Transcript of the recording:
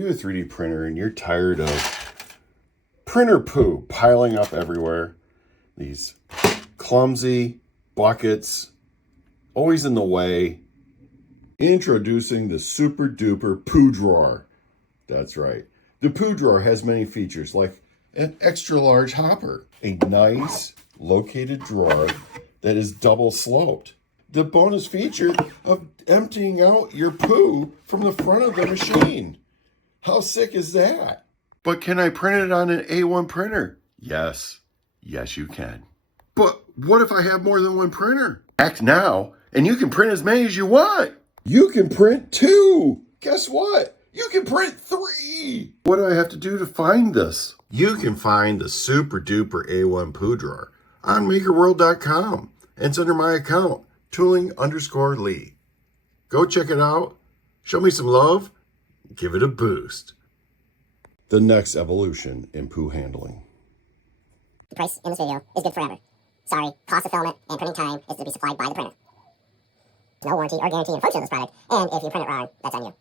You have a 3D printer and you're tired of printer poo piling up everywhere. These clumsy buckets, always in the way. Introducing the Super Duper Poo Drawer. That's right. The Poo Drawer has many features like an extra large hopper, a nice located drawer that is double sloped, the bonus feature of emptying out your poo from the front of the machine. How sick is that? But can I print it on an A1 printer? Yes. Yes, you can. But what if I have more than one printer? Act now, and you can print as many as you want. You can print 2. Guess what? You can print 3. What do I have to do to find this? You can find the Super Duper A1 Poo Drawer on MakerWorld.com. And it's under my account, Tooling_Lee. Go check it out. Show me some love. Give it a boost. The next evolution in poo handling. The price in this video is good forever. Sorry, cost of filament and printing time is to be supplied by the printer. No warranty or guarantee in function of this product, and if you print it wrong, that's on you.